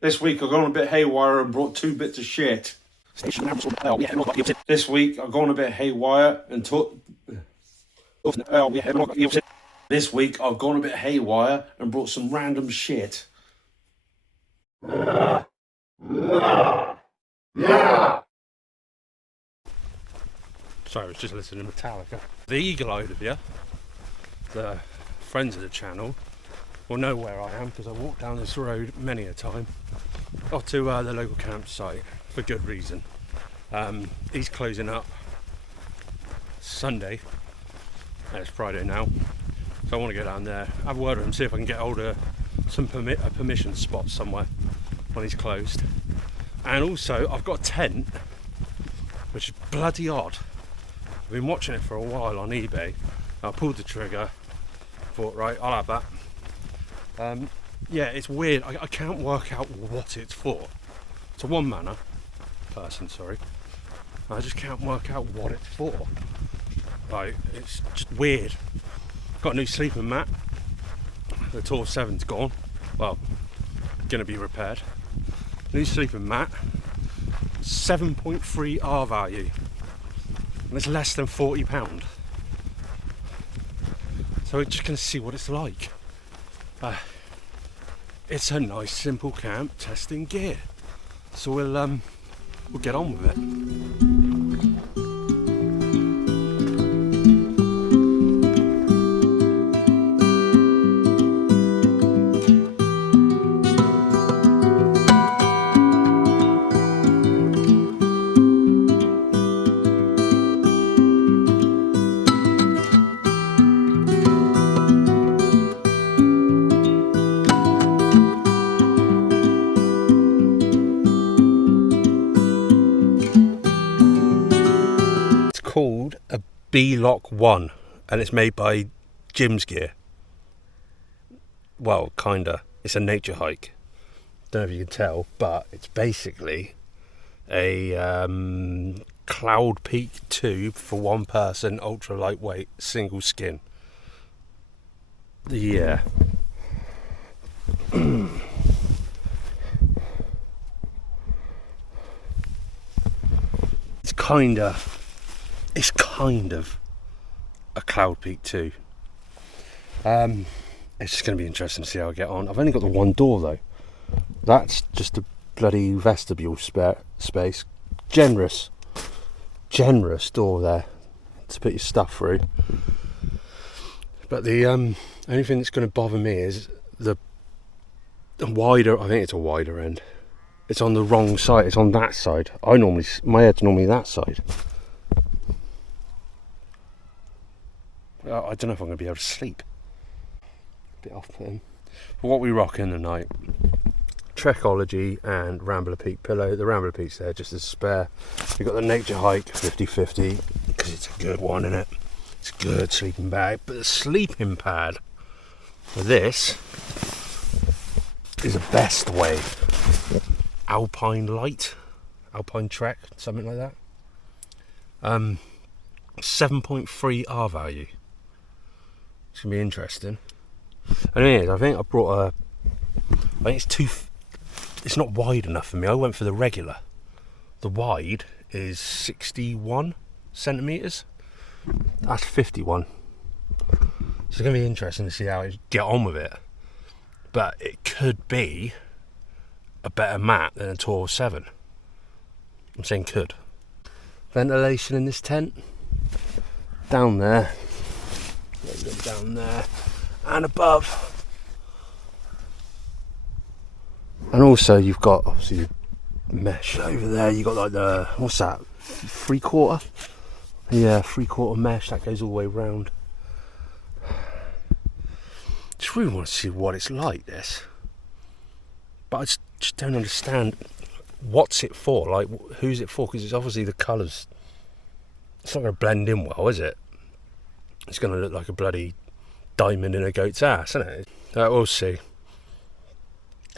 This week I've gone a bit haywire and brought 2 bits of shit. This week I've gone a bit haywire and took... This week I've gone a bit haywire and brought some random shit. Sorry, I was just listening to Metallica. The eagle-eyed of you, the friends of the channel, will know where I am because I walk down this road many a time. Off to the local campsite for good reason. He's closing up Sunday, and it's Friday now, so I want to go down there, have a word with him, see if I can get hold of some a permission spot somewhere when he's closed. And also, I've got a tent, which is bloody odd. I've been watching it for a while on eBay. I pulled the trigger, thought, right, I'll have that. Yeah, it's weird. I can't work out what it's for. It's a one-manner person, sorry. I just can't work out what it's for. Like, it's just weird. Got a new sleeping mat. The Tour 7's gone. Well, gonna be repaired. New sleeping mat. 7.3 R value. And it's less than £40. So we're just gonna see what it's like. It's a nice simple camp testing gear. So we'll get on with it. Called a bealock 1 and it's made by Jim's Gear. Well, kinda. It's a nature hike. Don't know if you can tell, but it's basically a Cloud Peak tube for one person, ultra lightweight, single skin. Yeah. It's kind of a Cloud Peak 2. It's just going to be interesting to see how I get on. I've only got the one door though. That's just a bloody vestibule space. Generous door there to put your stuff through. But the only thing that's going to bother me is the wider. I think it's a wider end. It's on the wrong side. It's on that side. My head's normally that side. I don't know if I'm going to be able to sleep. A bit off-putting. But what we rocking tonight? Trekology and Rambler Peak pillow. The Rambler Peak's there just as a spare. We've got the Nature Hike 50/50 because it's a good one, isn't it? It's a good sleeping bag. But the sleeping pad for this is a Bestway Alpine Light, Alpine Trek, something like that. 7.3 R value. It's gonna be interesting. Anyways, I think I brought it's not wide enough for me. I went for the regular. The wide is 61 centimetres. That's 51. So it's gonna be interesting to see how I get on with it. But it could be a better mat than a Tour 7. I'm saying could. Ventilation in this tent. Down there. Down there. And above. And also you've got obviously mesh over there. You've got like the, what's that? 3/4? Yeah, 3/4 mesh that goes all the way round. Just really want to see what it's like, this. But I just don't understand what's it for. Like, who's it for? Because it's obviously the colours. It's not going to blend in well, is it? It's going to look like a bloody diamond in a goat's ass, isn't it? We'll see.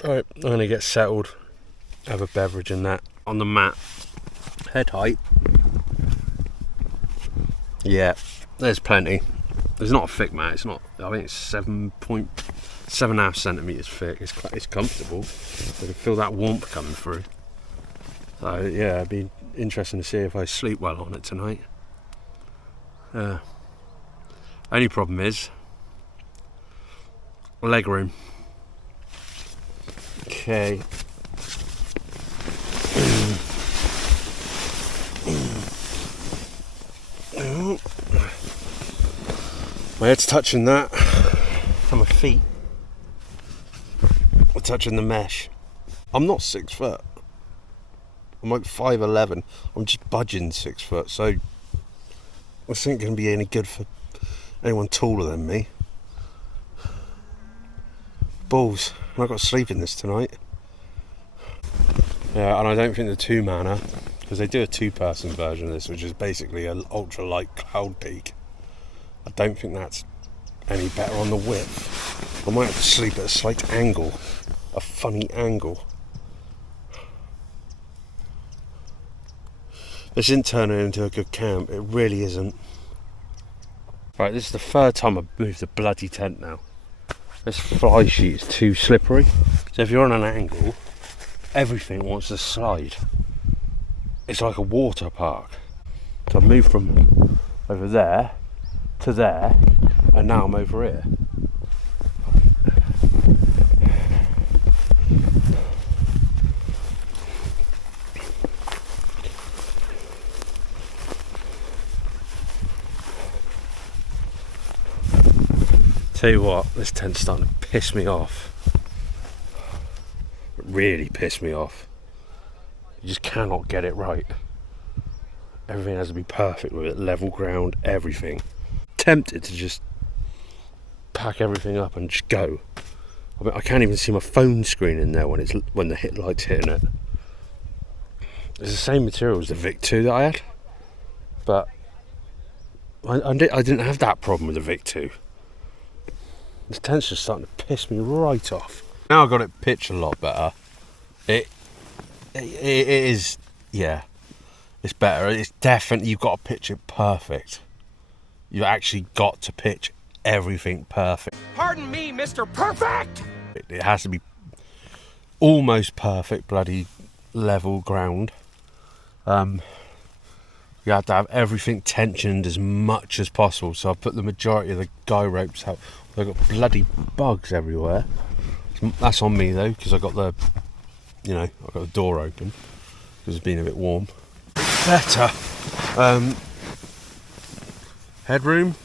Alright, I'm going to get settled, have a beverage and that. On the mat, head height. Yeah, there's plenty. It's not a thick mat. It's not. I think it's 7.5 centimeters thick. It's comfortable. I can feel that warmth coming through. So yeah, it'd be interesting to see if I sleep well on it tonight. Only problem is leg room. Okay. My head's touching that, and my feet are touching the mesh. I'm not 6 foot. I'm like 5'11". I'm just budging 6 foot, so this ain't going to be any good for anyone taller than me. Balls. I've got to sleep in this tonight. Yeah, and I don't think the 2-manner, because they do a 2-person version of this, which is basically an ultra-light cloud peak. I don't think that's any better on the width. I might have to sleep at a slight angle, a funny angle. This isn't turning into a good camp, it really isn't. Right, this is the 3rd time I've moved the bloody tent now. This fly sheet is too slippery, so if you're on an angle, everything wants to slide. It's like a water park. So I've moved from over there to there, and now I'm over here. Tell you what, this tent's starting to piss me off. It really pissed me off. You just cannot get it right. Everything has to be perfect with it, level ground, everything. Tempted to just pack everything up and just go. I mean, I can't even see my phone screen in there when the hit light's hitting it. It's the same material as the Vic 2 that I had, but I didn't have that problem with the Vic 2. This tent's just starting to piss me right off. Now I've got it pitched a lot better. It is, yeah, it's better. It's definitely, you've got to pitch it perfect. You've actually got to pitch everything perfect. Pardon me, Mr. Perfect! It has to be almost perfect, bloody level ground. You have to have everything tensioned as much as possible. So I've put the majority of the guy ropes out. They've got bloody bugs everywhere. That's on me though, because I got the, I've got the door open because it's been a bit warm. Better. Headroom.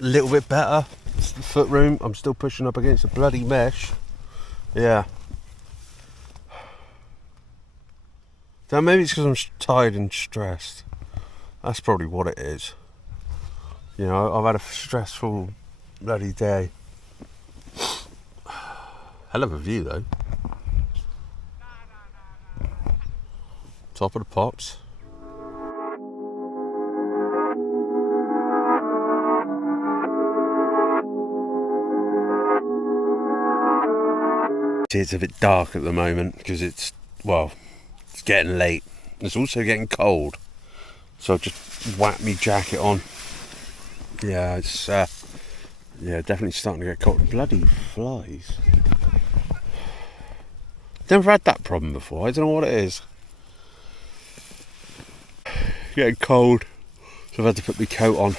A little bit better. Foot room. I'm still pushing up against the bloody mesh. Yeah. Now maybe it's because I'm tired and stressed. That's probably what it is. I've had a stressful bloody day. Hell of a view though. Top of the pops. It's a bit dark at the moment because it's getting late. It's also getting cold. So I've just whacked my jacket on. Yeah, it's definitely starting to get cold. Bloody flies. Never had that problem before. I don't know what it is. Getting cold, so I've had to put my coat on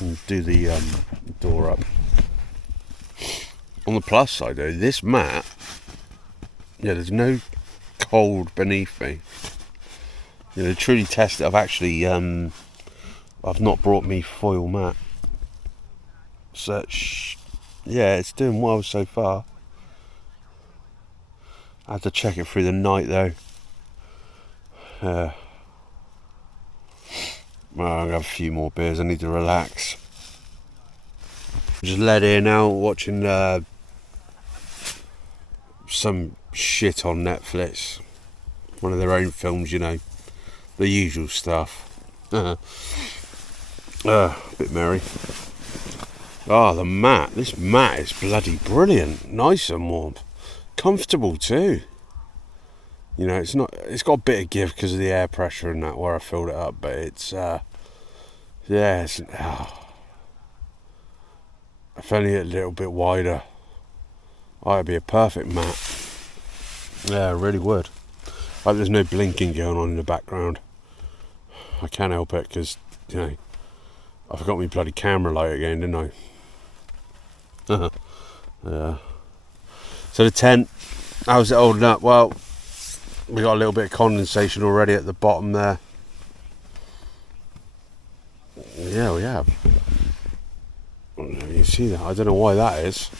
and do the door up. On the plus side though, this mat, there's no cold beneath me. To truly test it, I've actually I've not brought me foil mat. So it's doing well so far. I had to check it through the night though. Well, I'm gonna have a few more beers. I need to relax. Just let in now, watching some shit on Netflix. One of their own films, the usual stuff. A bit merry. The mat. This mat is bloody brilliant. Nice and warm. Comfortable too. It's got a bit of give because of the air pressure and that where I filled it up, but it's Yes. Oh, if only a little bit wider. Oh, it'd be a perfect mat. Yeah, it really would. Like, there's no blinking going on in the background. I can't help it because, you know, I forgot my bloody camera light again, didn't I? Yeah. So the tent, how's it holding up? Well, we got a little bit of condensation already at the bottom there. Yeah, we have. You see that? I don't know why that is.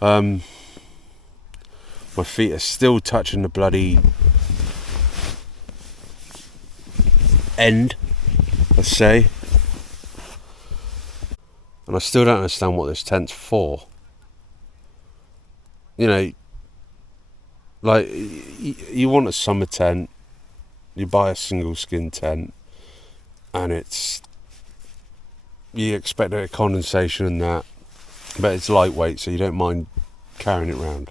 My feet are still touching the bloody end, let's say. And I still don't understand what this tent's for. You know, like, you want a summer tent, you buy a single skin tent, and you expect a bit of condensation and that, but it's lightweight, so you don't mind carrying it around.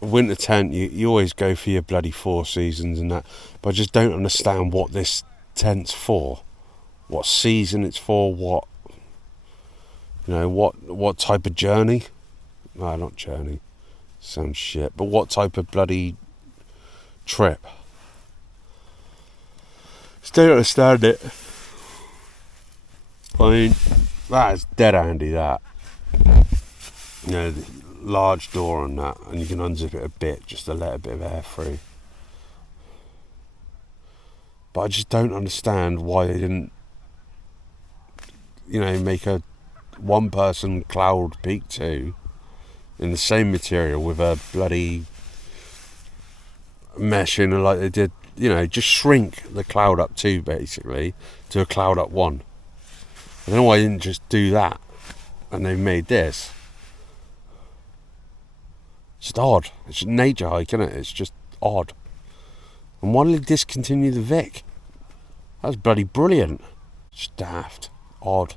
A winter tent, you always go for your bloody 4 seasons and that, but I just don't understand what this tent's for. What season it's for, what, you know, what type of journey? No, not journey. Sounds shit. But what type of bloody trip? Still don't understand it. I mean, that is dead handy, that. You know, the large door on that, and you can unzip it a bit just to let a bit of air through. But I just don't understand why they didn't, you know, make a 1-person cloud peak 2 in the same material with a bloody mesh in it like they did, you know, just shrink the cloud up 2 basically to a cloud up 1. I don't know why they didn't just do that and they made this. It's just odd. It's a nature hike, isn't it? It's just odd. And why did they discontinue the Vic? That's bloody brilliant. It's daft. Odd.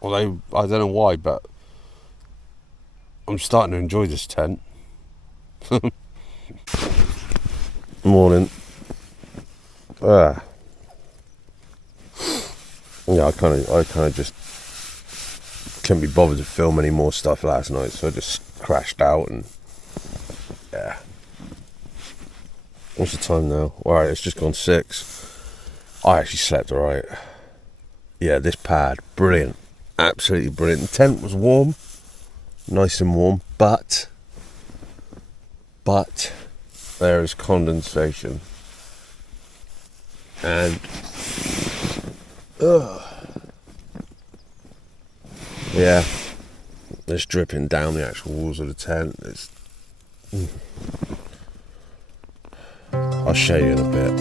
Although, I don't know why, but I'm starting to enjoy this tent. Morning. Yeah, I kind of just couldn't be bothered to film any more stuff last night, so I just crashed out and yeah. What's the time now? Alright, it's just gone 6. I actually slept alright. Yeah, this pad, brilliant. Absolutely brilliant. The tent was warm. Nice and warm, but there is condensation. And yeah, it's dripping down the actual walls of the tent. I'll show you in a bit.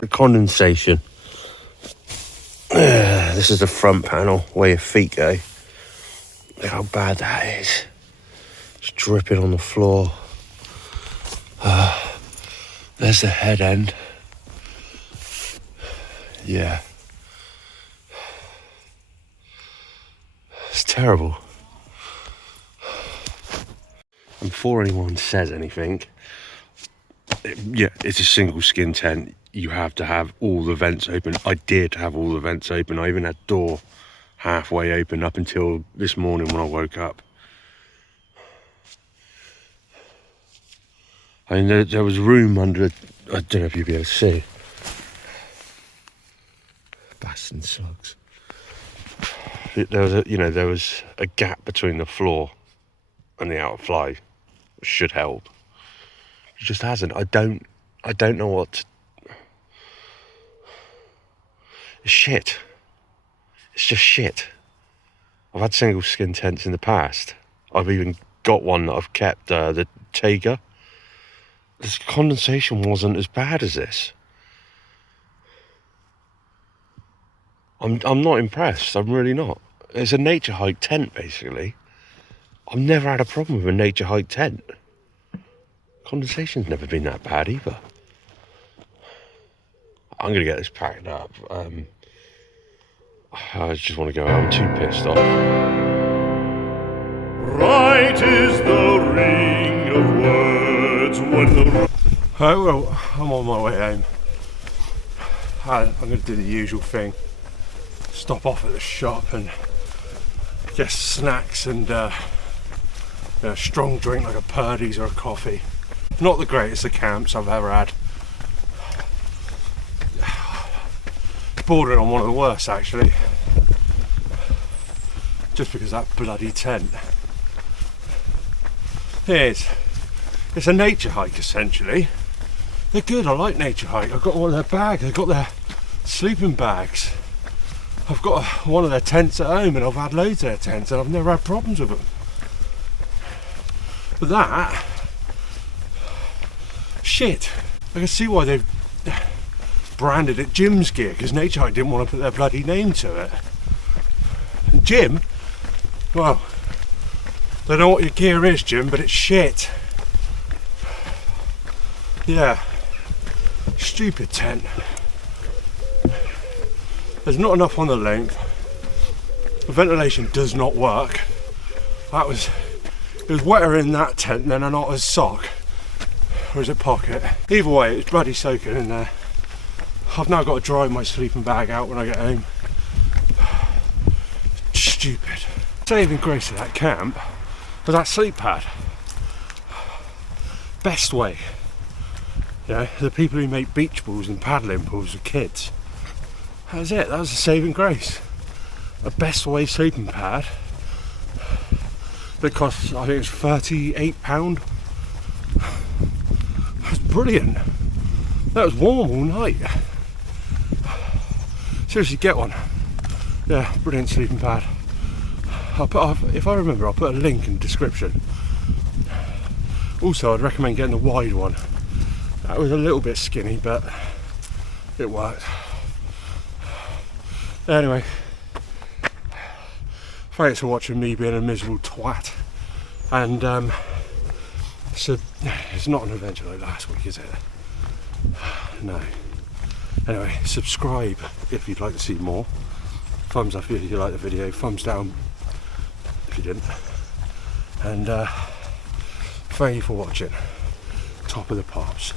The condensation. This is the front panel where your feet go. Look how bad that is. It's dripping on the floor. There's the head end. Yeah. It's terrible. And before anyone says anything, yeah, it's a single skin tent. You have to have all the vents open. I did have all the vents open. I even had door halfway open up until this morning when I woke up. I mean, there was room under, I don't know if you'll be able to see. Bats and slugs. There was a gap between the floor and the outer fly, which should help. It just hasn't. I don't know what. It's shit. It's just shit. I've had single skin tents in the past. I've even got one that I've kept, the Tega. This condensation wasn't as bad as this. I'm not impressed. I'm really not. It's a nature hike tent, basically. I've never had a problem with a nature hike tent. Condensation's never been that bad either. I'm going to get this packed up. I just want to go. I'm too pissed off. Sweet is the ring of words when the... Oh well, I'm on my way home. I'm going to do the usual thing. Stop off at the shop and get snacks and a strong drink like a Purdy's or a coffee. Not the greatest of camps I've ever had. Bordering on one of the worst actually. Just because of that bloody tent. It's a nature hike essentially. They're good, I like nature hike. I've got one of their bags, they've got their sleeping bags. I've got one of their tents at home and I've had loads of their tents and I've never had problems with them. But that, shit, I can see why they've branded it Jim's gear, because Nature Hike didn't want to put their bloody name to it. And Jim, well, don't know what your gear is, Jim, but it's shit. Yeah, stupid tent. There's not enough on the length. The ventilation does not work. It was wetter in that tent than an otter's sock. Or is it pocket? Either way, it's bloody soaking in there. I've now got to dry my sleeping bag out when I get home. Stupid. Saving grace of that camp was that sleep pad. Bestway. Yeah, the people who make beach balls and paddling pools for kids. That was it, that was the saving grace. A Bestway sleeping pad that cost, I think it's £38. That's brilliant. That was warm all night. Seriously, get one. Yeah, brilliant sleeping pad. If I remember, I'll put a link in the description. Also, I'd recommend getting the wide one. That was a little bit skinny, but it worked. Anyway, thanks for watching me being a miserable twat. And so it's not an adventure like last week, is it? No. Anyway, subscribe if you'd like to see more. Thumbs up if you like the video. Thumbs down if you didn't. And thank you for watching. Top of the pops.